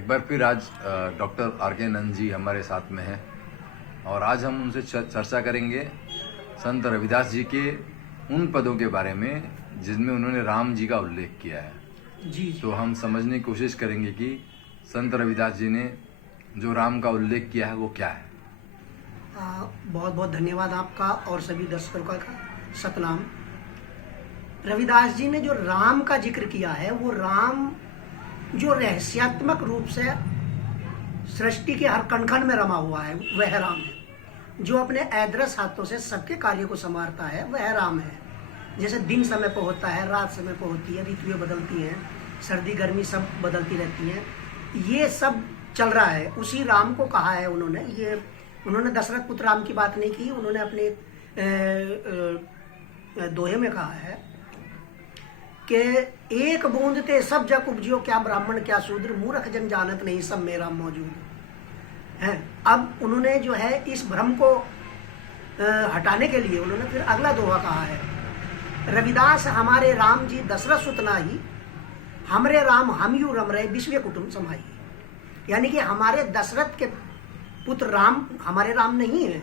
एक बार फिर आज डॉक्टर आर.के. नंद जी हमारे साथ में हैं और आज हम उनसे चर्चा करेंगे संत रविदास जी के उन पदों के बारे में जिनमें उन्होंने राम जी का उल्लेख किया है। जी। तो हम समझने की कोशिश करेंगे कि संत रविदास जी ने जो राम का उल्लेख किया है वो क्या है। बहुत बहुत धन्यवाद आपका और सभी दर्शकों का सतनाम। रविदास जी ने जो राम का जिक्र किया है वो राम जो रहस्यात्मक रूप से सृष्टि के हर कण में रमा हुआ है वह राम है। जो अपने ऐदरस हाथों से सबके कार्य को संवारता है वह राम है। जैसे दिन समय पर होता है, रात समय पर होती है, ऋतुएं बदलती हैं, सर्दी गर्मी सब बदलती रहती हैं, ये सब चल रहा है। उसी राम को कहा है उन्होंने दशरथ पुत्र राम की बात नहीं की, उन्होंने अपने दोहे में कहा है कि एक बूंद ते सब जग उपजियो, क्या ब्राह्मण क्या शूद्र, मूर्ख जन जानत नहीं सब में राम मौजूद है। अब उन्होंने जो है इस भ्रम को हटाने के लिए उन्होंने फिर अगला दोहा कहा है, रविदास हमारे राम जी दशरथ सुत नाही, हमरे राम हम यू रम रहे विश्व कुटुंब समाई। यानी कि हमारे दशरथ के पुत्र राम हमारे राम नहीं है,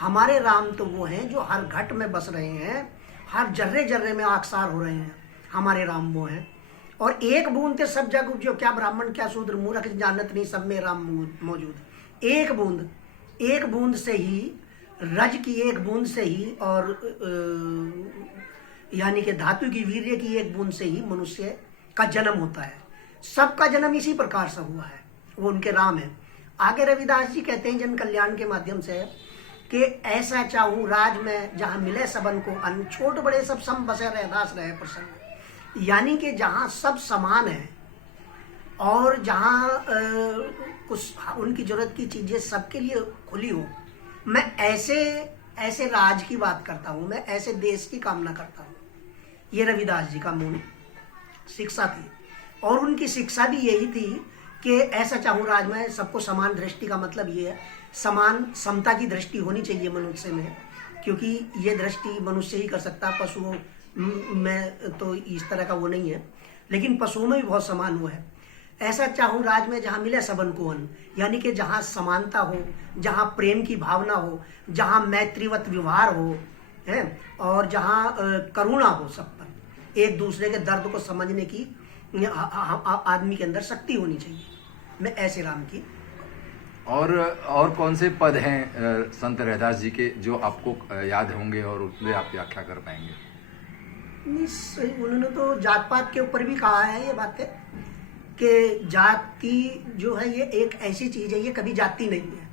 हमारे राम तो वो हैं जो हर घट में बस रहे हैं, हर जर्रे जर्रे में आकसार हो रहे हैं, हमारे राम वो हैं। और एक बूंद से सब जग उपजो, क्या ब्राह्मण क्या शूद्र, मूर्ख जानत नहीं सब में राम मौजूद। एक बूंद से ही, रज की एक बूंद से ही और यानी कि धातु की वीर्य की एक बूंद से ही मनुष्य का जन्म होता है। सबका जन्म इसी प्रकार से हुआ है, वो उनके राम है। आगे रविदास जी कहते हैं जन कल्याण के माध्यम से कि ऐसा चाहूं राज में जहां मिले सबन को अन्न, छोट बड़े सब सम बसे रहदास रहे प्रसन्न। यानी कि जहां सब समान है और जहां कुछ उनकी जरूरत की चीजें सबके लिए खुली हो, मैं ऐसे राज की बात करता हूं, मैं ऐसे देश की कामना करता हूं। ये रविदास जी का मूल शिक्षा थी और उनकी शिक्षा भी यही थी कि ऐसा चाहूं राज में सबको समान दृष्टि का मतलब ये है, समान समता की दृष्टि होनी चाहिए मनुष्य में, क्योंकि ये दृष्टि मनुष्य ही कर सकता है, पशुओं में तो इस तरह का वो नहीं है, लेकिन पशुओं में भी बहुत समान वो है। ऐसा चाहूं राज में जहां मिले सबन को अन्न, यानी कि जहां समानता हो, जहां प्रेम की भावना हो, जहां मैत्रीवत व्यवहार हो है और जहां करुणा हो, सब पर एक दूसरे के दर्द को समझने की आदमी के अंदर शक्ति होनी चाहिए। मैं ऐसे राम की और कौन से पद हैं संत रविदास जी के जो आपको याद होंगे और उसमें आप व्याख्या कर पाएंगे? उन्होंने तो जात पात के ऊपर भी कहा है ये बातें कि जाति जो है ये एक ऐसी चीज है, ये कभी जाति नहीं है।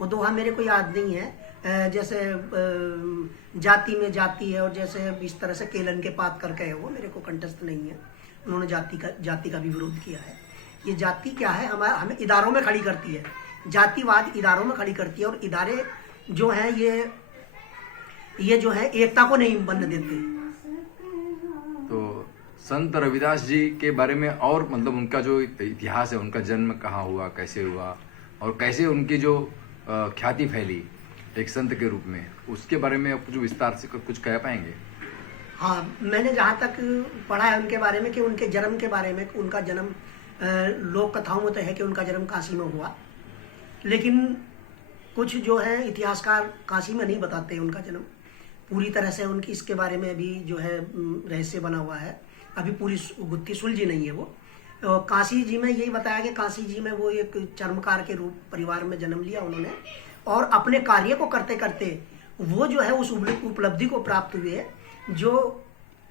वो दोहा मेरे को याद नहीं है, जैसे जाति में जाति है और जैसे इस तरह से केलन के पात करके है, वो मेरे को कंठस्थ नहीं है। उन्होंने जाति का भी विरोध किया है। ये जाति क्या है, हमें इदारों में खड़ी करती है, जातिवाद इदारों में खड़ी करती है और इदारे जो है ये जो है एकता को नहीं बनने देते। तो संत रविदास जी के बारे में और मतलब उनका जो इतिहास है, उनका जन्म कहाँ हुआ, कैसे हुआ और कैसे उनकी जो ख्याति फैली एक संत के रूप में, उसके बारे में कुछ विस्तार से कुछ कह पाएंगे? हाँ, मैंने जहाँ तक पढ़ा है उनके बारे में कि उनके जन्म के बारे में, उनका जन्म लोक कथाओं में तो है कि उनका जन्म काशी में हुआ, लेकिन कुछ जो है इतिहासकार काशी में नहीं बताते उनका जन्म पूरी तरह से। उनकी इसके बारे में अभी जो है रहस्य बना हुआ है, अभी पूरी गुत्थी सुलझी नहीं है वो। काशी जी में यही बताया कि काशी जी में वो एक चर्मकार के रूप परिवार में जन्म लिया उन्होंने और अपने कार्य को करते करते वो जो है उस उपलब्धि को प्राप्त हुए, जो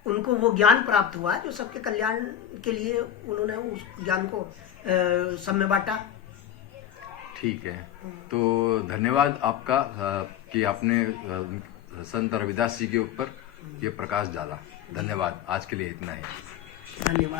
उनको वो ज्ञान प्राप्त हुआ जो सबके कल्याण के लिए उन्होंने उस ज्ञान को सब में बांटा। ठीक है, तो धन्यवाद आपका कि आपने संत रविदास जी के ऊपर ये प्रकाश डाला। धन्यवाद, आज के लिए इतना ही। धन्यवाद।